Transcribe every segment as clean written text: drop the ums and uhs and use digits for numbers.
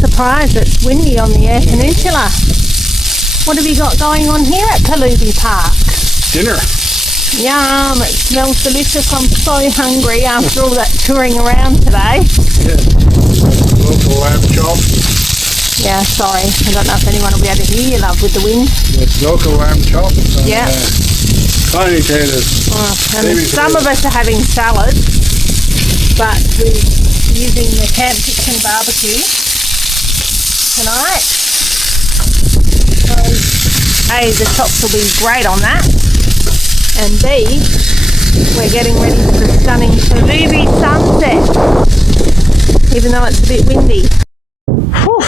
surprised it's windy on the Eyre Peninsula. What have you got going on here at PERLUBIE Park? Dinner. Yum, it smells delicious. I'm so hungry after all that touring around today. Yeah. Local lamb chop. Yeah, sorry. I don't know if anyone will be able to hear you, love, with the wind. It's local lamb chop. And, yeah. Tiny taters. And some of us are having salad, but we're using the camp kitchen barbecue tonight. So, A, the chops will be great on that, and B, we're getting ready for the stunning PERLUBIE sunset, even though it's a bit windy. Whew.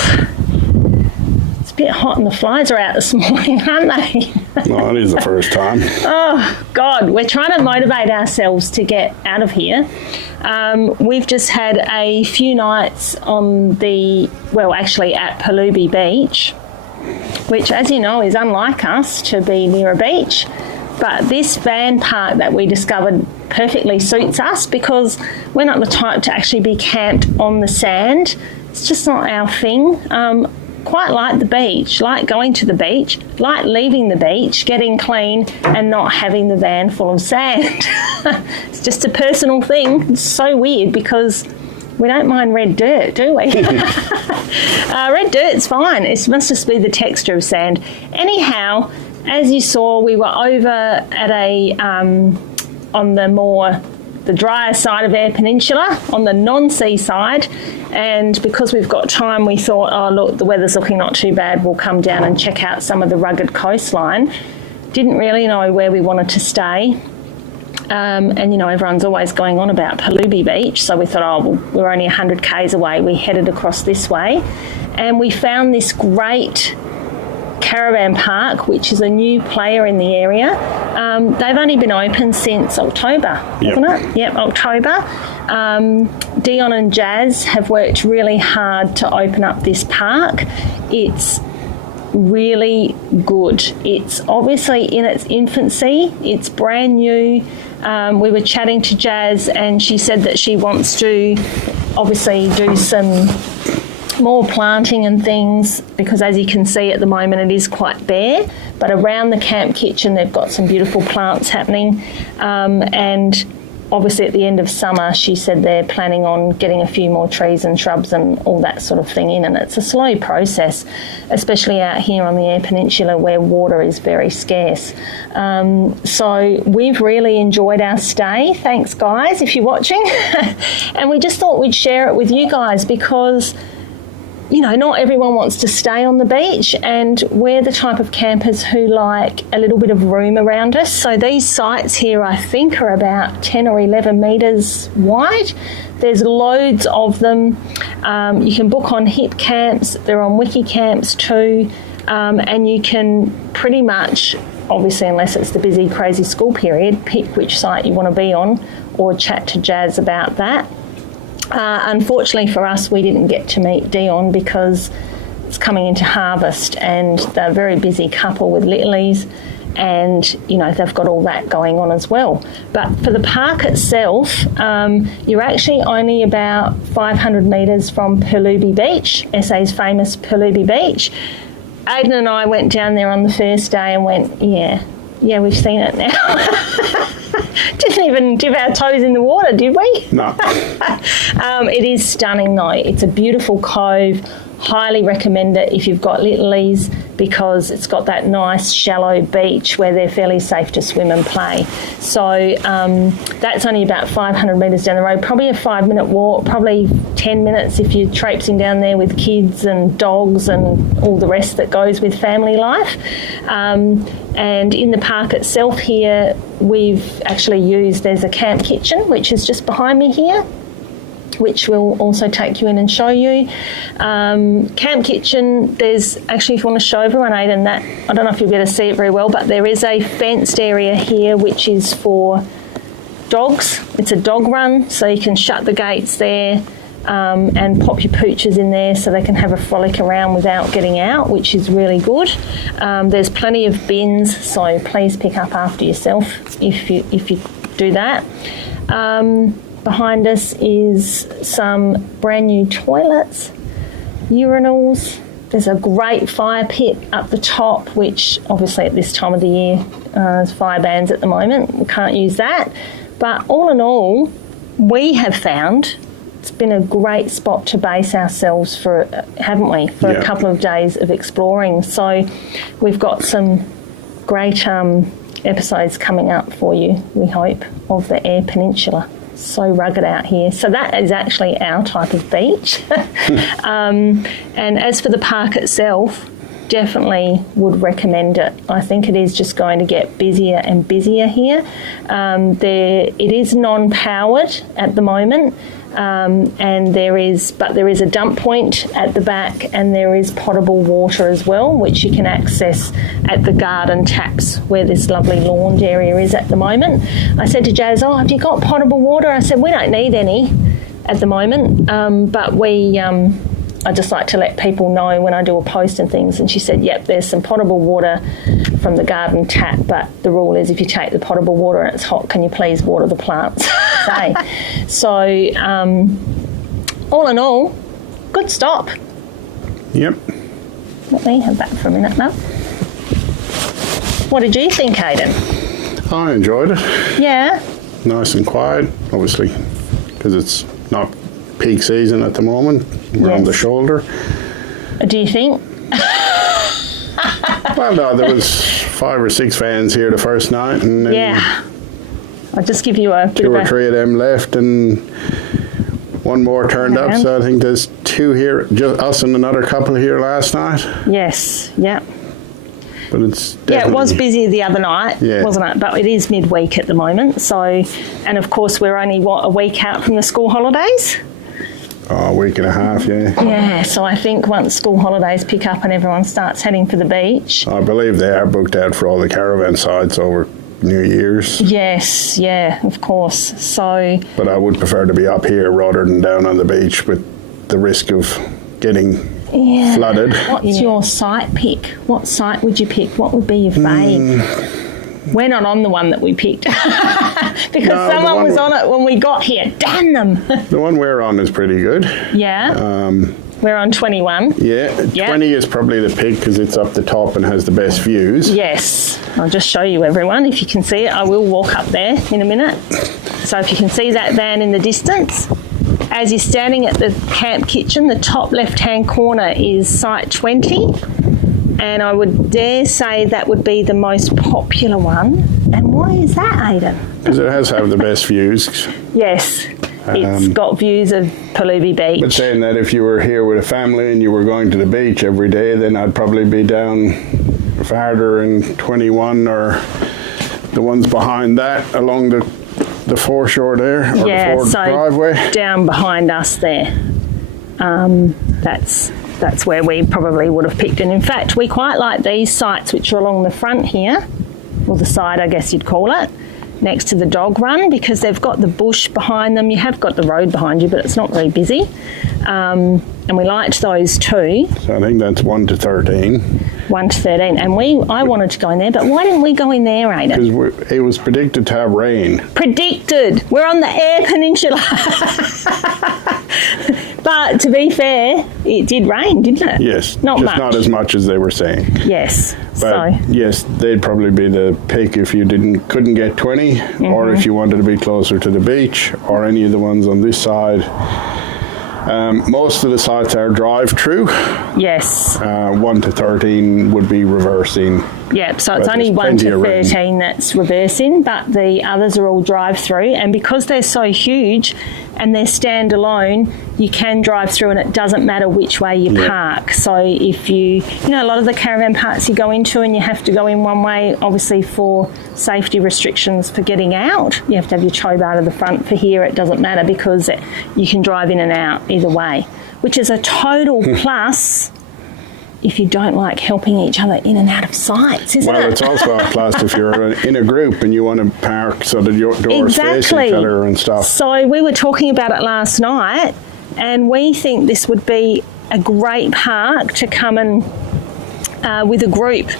It's a bit hot and the flies are out this morning, aren't they? No, it is the first time. Oh, God, we're trying to motivate ourselves to get out of here. We've just had a few nights on actually at PERLUBIE Beach, which, as you know, is unlike us to be near a beach. But this van park that we discovered perfectly suits us because we're not the type to actually be camped on the sand. It's just not our thing. Quite like the beach, like going to the beach, like leaving the beach, getting clean and not having the van full of sand. It's just a personal thing. It's so weird because we don't mind red dirt, do we? Red dirt's fine. It must just be the texture of sand. Anyhow, as you saw, we were over at on the drier side of Eyre Peninsula, on the non-sea side, and because we've got time, we thought, oh look, the weather's looking not too bad, we'll come down and check out some of the rugged coastline. Didn't really know where we wanted to stay, and you know, everyone's always going on about PERLUBIE Beach, so we thought, oh well, we're only 100 k's away. We headed across this way, and we found this great caravan park, which is a new player in the area. They've only been open since October, hasn't it? Yep, October. Dion and Jazz have worked really hard to open up this park. It's really good. It's obviously in its infancy. It's brand new. We were chatting to Jazz and she said that she wants to obviously do some more planting and things because, as you can see at the moment, it is quite bare, but around the camp kitchen they've got some beautiful plants happening, and obviously at the end of summer she said they're planning on getting a few more trees and shrubs and all that sort of thing in, and it's a slow process, especially out here on the Eyre Peninsula where water is very scarce. So we've really enjoyed our stay. Thanks guys if you're watching. And we just thought we'd share it with you guys because, you know, not everyone wants to stay on the beach, and we're the type of campers who like a little bit of room around us. So these sites here, I think, are about 10 or 11 metres wide. There's loads of them. You can book on Hip Camps. They're on Wiki Camps too. And you can pretty much, obviously unless it's the busy, crazy school period, pick which site you want to be on or chat to Jazz about that. Unfortunately for us, we didn't get to meet Dion because it's coming into harvest and they're a very busy couple with littlies, and you know they've got all that going on as well. But for the park itself, you're actually only about 500 metres from PERLUBIE Beach, SA's famous PERLUBIE Beach. Aidan and I went down there on the first day and went, yeah, we've seen it now. Didn't even dip our toes in the water, did we? No. It is stunning though. It's a beautiful cove. Highly recommend it if you've got littlies because it's got that nice shallow beach where they're fairly safe to swim and play. So that's only about 500 metres down the road. Probably a 5-minute walk, probably 10 minutes if you're traipsing down there with kids and dogs and all the rest that goes with family life. And in the park itself here, we've actually used, there's a camp kitchen, which is just behind me here, which we'll also take you in and show you. Camp kitchen, there's actually, if you want to show everyone, Aidan, that, I don't know if you'll be able to see it very well, but there is a fenced area here which is for dogs. It's a dog run, so you can shut the gates there and pop your pooches in there so they can have a frolic around without getting out, which is really good. There's plenty of bins, so please pick up after yourself if you do that. Behind us is some brand new toilets. urinals. There's a great fire pit up the top, which obviously at this time of the year, there's fire bans at the moment. We can't use that. But all in all, we have found it's been a great spot to base ourselves for, haven't we, for a couple of days of exploring. So we've got some great episodes coming up for you, we hope, of the Eyre Peninsula. So rugged out here. So that is actually our type of beach. And as for the park itself, definitely would recommend it. I think it is just going to get busier and busier here. It is non-powered at the moment, and there is a dump point at the back, and there is potable water as well, which you can access at the garden taps where this lovely lawned area is at the moment. I said to Jazz, "Oh, have you got potable water?" I said, "We don't need any at the moment, but I just like to let people know when I do a post and things." And she said, "Yep, there's some potable water from the garden tap, but the rule is if you take the potable water and it's hot, can you please water the plants?" So, all in all, good stop. Yep. Let me have that for a minute, love. What did you think, Aidan? I enjoyed it. Yeah. Nice and quiet, obviously, because it's not peak season at the moment. We're on the shoulder. Do you think? Well, no, there was 5 or 6 fans here the first night, and then I'll just give you a bit 2 or 3 of them left, and one more turned up. So I think there's 2 here, just us and another couple here last night. Yes, yeah. But it's definitely... it was busy the other night, wasn't it? But it is midweek at the moment. So, and of course we're only, a week out from the school holidays? Oh, a week and a half, yeah. Yeah, so I think once school holidays pick up and everyone starts heading for the beach. I believe they are booked out for all the caravan sites over New Year's. Yes, yeah, of course. So, but I would prefer to be up here rather than down on the beach with the risk of getting flooded. What's your site pick? What site would you pick? What would be your fave? We're not on the one that we picked because someone was on it when we got here. Damn them. The one we're on is pretty good. Yeah. We're on 21. Yeah, 20 is probably the pick because it's up the top and has the best views. Yes. I'll just show you, everyone, if you can see it. I will walk up there in a minute. So if you can see that van in the distance, as you're standing at the camp kitchen, the top left-hand corner is site 20. And I would dare say that would be the most popular one. And why is that, Aidan? Because it has the best views. Yes. It's got views of Perlubi Beach. But saying that, if you were here with a family and you were going to the beach every day, then I'd probably be down farther in 21 or the ones behind that along the foreshore there, or the Ford driveway. Down behind us there. That's where we probably would have picked. And in fact, we quite like these sites which are along the front here, or the side, I guess you'd call it, next to the dog run, because they've got the bush behind them. You have got the road behind you, but it's not very busy. And we liked those too. So I think that's 1 to 13. 1 to 13. And I wanted to go in there, but why didn't we go in there, Aidan? Because it was predicted to have rain. Predicted. We're on the Eyre Peninsula. But to be fair, it did rain, didn't it? Yes. Not just much. not as much as they were saying. Yes. But yes, they'd probably be the pick if you couldn't get 20, or if you wanted to be closer to the beach, or any of the ones on this side. Most of the sites are drive-through. Yes. 1 to 13 would be reversing. Yep, so it's only 1 to 13 that's reversing, but the others are all drive-through. And because they're so huge and they're standalone, you can drive through and it doesn't matter which way you park. So if you know, a lot of the caravan parks you go into and you have to go in one way, obviously for safety restrictions for getting out. You have to have your chobe out of the front. For here, it doesn't matter because you can drive in and out either way, which is a total plus if you don't like helping each other in and out of sites, isn't it? Well, it's also a plus if you're in a group and you want to park so that your doors face each other and stuff. So we were talking about it last night, and we think this would be a great park to come and with a group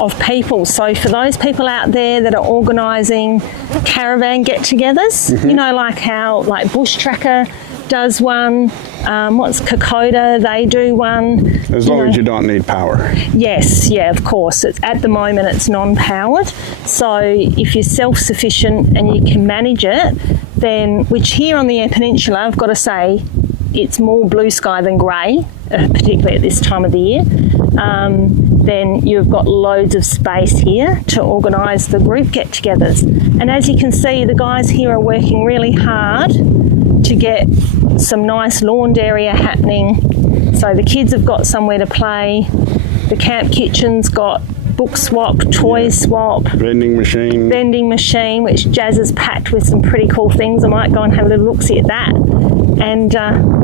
of people. So for those people out there that are organising caravan get-togethers, you know, like Bush Tracker does one. What's Kokoda? They do one. As long as you don't need power. Yes, yeah, of course. At the moment, it's non-powered. So if you're self-sufficient and you can manage it, then, which here on the Eyre Peninsula, I've got to say, it's more blue sky than grey, particularly at this time of the year. Then you've got loads of space here to organise the group get-togethers. And as you can see, the guys here are working really hard to get some nice lawned area happening. So the kids have got somewhere to play. The camp kitchen's got book swap, toy swap, vending machine, which Jazz has packed with some pretty cool things. I might go and have a little look-see at that. And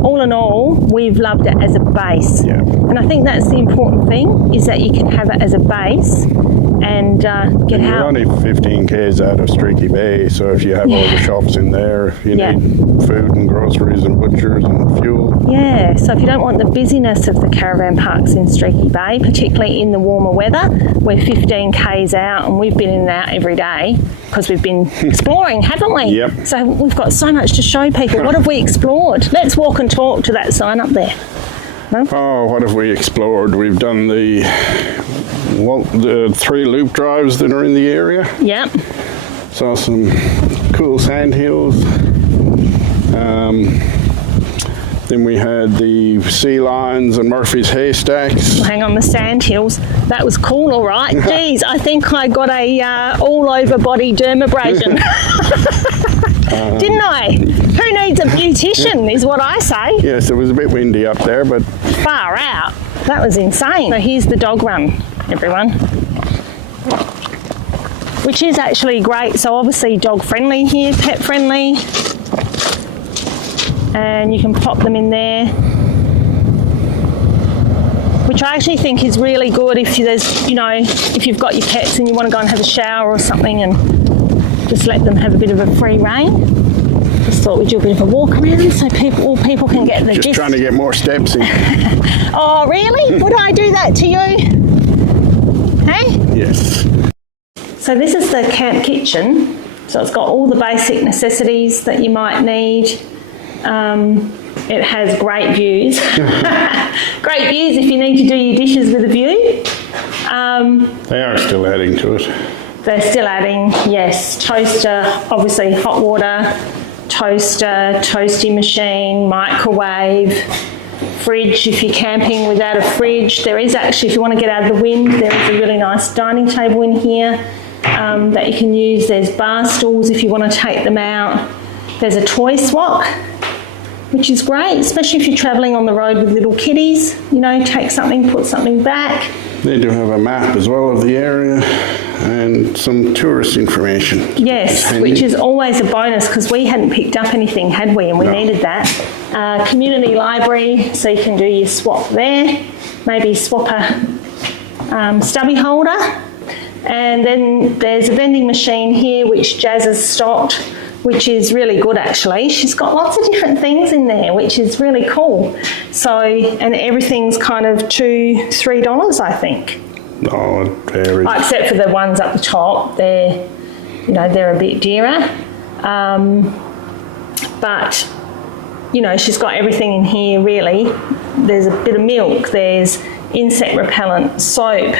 all in all, we've loved it as a base. Yeah. And I think that's the important thing, is that you can have it as a base and get You're out. only 15 k's out of Streaky Bay, so if you have all the shops in there, you need food and groceries and butchers and fuel. Yeah, so if you don't want the busyness of the caravan parks in Streaky Bay, particularly in the warmer weather, we're 15 k's out and we've been in and out every day because we've been exploring, haven't we? Yep. So we've got so much to show people. What have we explored? Let's walk and talk to that sign up there. No? Oh, what have we explored? We've done the 3 loop drives that are in the area. Yep. Saw some cool sand hills. Then we had the sea lions and Murphy's haystacks. Hang on, the sand hills. That was cool, all right. Geez, I think I got a all-over body dermabrasion. Didn't I? Who needs a beautician is what I say. Yes, it was a bit windy up there, but... Far out. That was insane. So here's the dog run, everyone. Which is actually great. So obviously dog friendly here, pet friendly. And you can pop them in there. Which I actually think is really good if there's, you know, if you've got your pets and you want to go and have a shower or something and just let them have a bit of a free rein. Just thought we'd do a bit of a walk around so people can get the gist. Just trying to get more steps in. Oh, really? Would I do that to you? Hey? Yes. So this is the camp kitchen. So it's got all the basic necessities that you might need. It has great views. Great views if you need to do your dishes with a view. They are still adding to it. They're still adding, yes. Toaster, obviously hot water, toaster, toasty machine, microwave, fridge if you're camping without a fridge. There is actually, if you want to get out of the wind, there is a really nice dining table in here that you can use. There's bar stools if you want to take them out. There's a toy swap, which is great, especially if you're travelling on the road with little kiddies. You know, take something, put something back. They do have a map as well of the area and some tourist information. Yes, which is always a bonus because we hadn't picked up anything, had we? And we needed that. Community library, so you can do your swap there. Maybe swap a stubby holder. And then there's a vending machine here which Jazz has stocked, which is really good actually. She's got lots of different things in there, which is really cool. So, and everything's kind of $2-3, I think. Oh, it varies. Except for the ones up the top, they're a bit dearer. But, you know, she's got everything in here really. There's a bit of milk, there's insect repellent, soap,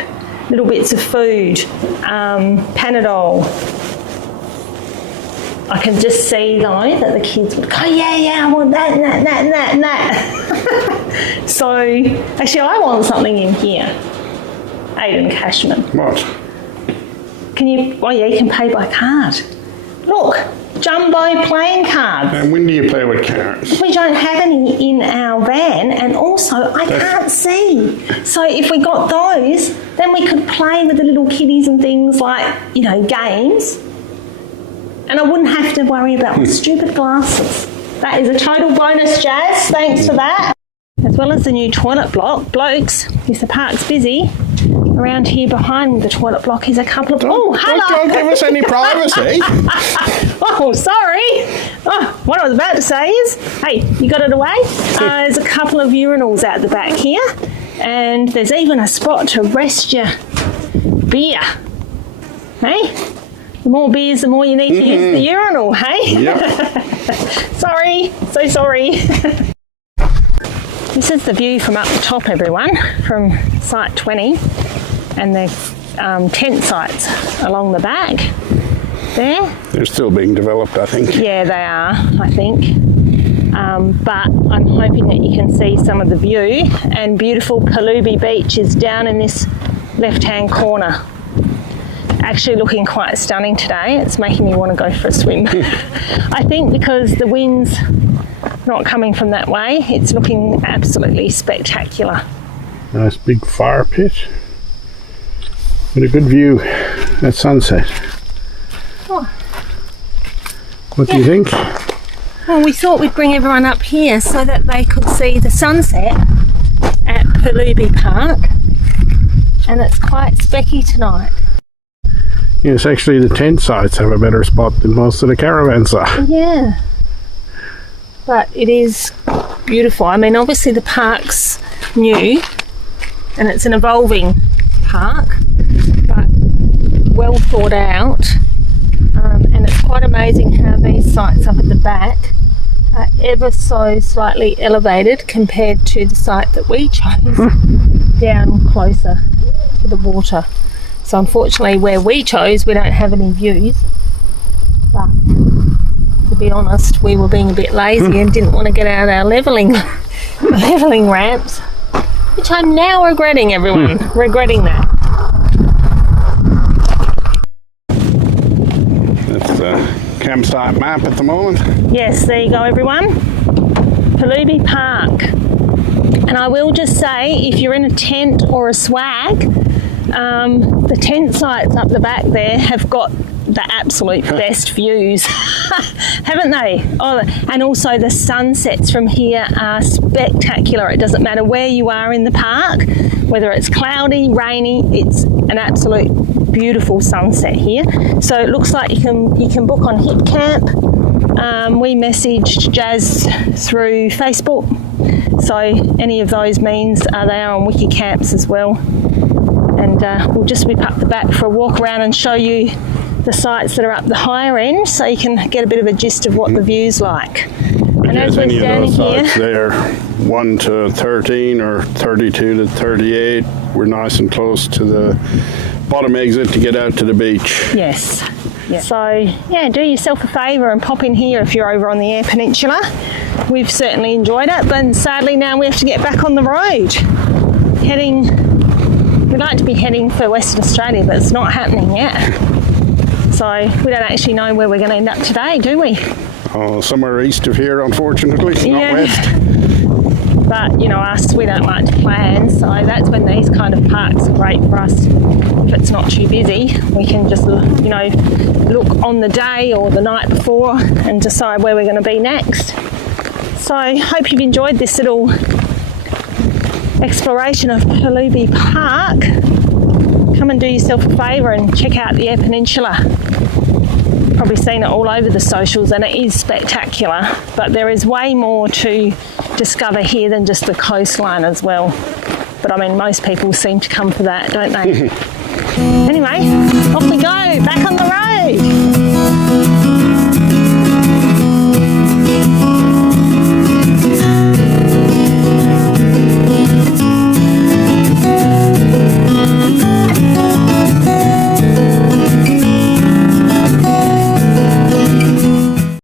little bits of food, Panadol. I can just see though that the kids would go, yeah, I want that and that and that and that and that. So actually I want something in here. Aidan Cashman. What? You can pay by card. Look, jumbo playing cards. And when do you play with cards? We don't have any in our van, and also I can't see. So if we got those, then we could play with the little kiddies and things like, you know, games. And I wouldn't have to worry about my stupid glasses. That is a total bonus, Jazz. Thanks for that. As well as the new toilet block. Blokes, if the park's busy, around here behind the toilet block is a couple of... hello! Don't give us any privacy. Oh, sorry. Oh, what I was about to say is, hey, you got it away? There's a couple of urinals out the back here. And there's even a spot to rest your beer. Hey? The more beers, the more you need to use the urinal, hey? Yep. Sorry, so sorry. This is the view from up the top, everyone, from site 20, and the tent sites along the back there. They're still being developed, I think. Yeah, they are, I think. But I'm hoping that you can see some of the view, and beautiful PERLUBIE Beach is down in this left-hand corner. Actually looking quite stunning today. It's making me want to go for a swim. I think because the wind's not coming from that way, it's looking absolutely spectacular. Nice big fire pit with a good view at sunset. Oh. What do you think? Well, we thought we'd bring everyone up here so that they could see the sunset at PERLUBIE Park, and it's quite specky tonight. Yes, actually the tent sites have a better spot than most of the caravan sites. Yeah, but it is beautiful. I mean, obviously the park's new and it's an evolving park, but well thought out, and it's quite amazing how these sites up at the back are ever so slightly elevated compared to the site that we chose down closer to the water. So unfortunately where we chose we don't have any views, but to be honest we were being a bit lazy and didn't want to get out our levelling ramps, which I'm now regretting, everyone. Regretting that. That's the campsite map at the moment. Yes, there you go, everyone. PERLUBIE Park. And I will just say, if you're in a tent or a swag, the tent sites up the back there have got the absolute best views, haven't they? Oh, and also the sunsets from here are spectacular. It doesn't matter where you are in the park, whether it's cloudy, rainy, it's an absolute beautiful sunset here. So it looks like you can book on Hit Camp. We messaged Jazz through Facebook, so any of those means are there on Wiki Camps as well. And we'll just whip up the back for a walk around and show you the sites that are up the higher end, so you can get a bit of a gist of what the view's like. And as we're standing here, there 1 to 13 or 32 to 38, we're nice and close to the bottom exit to get out to the beach. Yes. Yeah. So yeah, do yourself a favour and pop in here if you're over on the Eyre Peninsula. We've certainly enjoyed it, but sadly now we have to get back on the road. We'd like to be heading for Western Australia, but it's not happening yet. So we don't actually know where we're going to end up today, do we? Oh, somewhere east of here, unfortunately, not west. But you know us, we don't like to plan, so that's when these kind of parks are great for us. If it's not too busy, we can just look on the day or the night before and decide where we're going to be next. So hope you've enjoyed this little exploration of PERLUBIE Park. Come and do yourself a favour and check out the Eyre Peninsula. Probably seen it all over the socials and it is spectacular, but there is way more to discover here than just the coastline as well. But I mean, most people seem to come for that, don't they? Anyway, off we go, back on the road.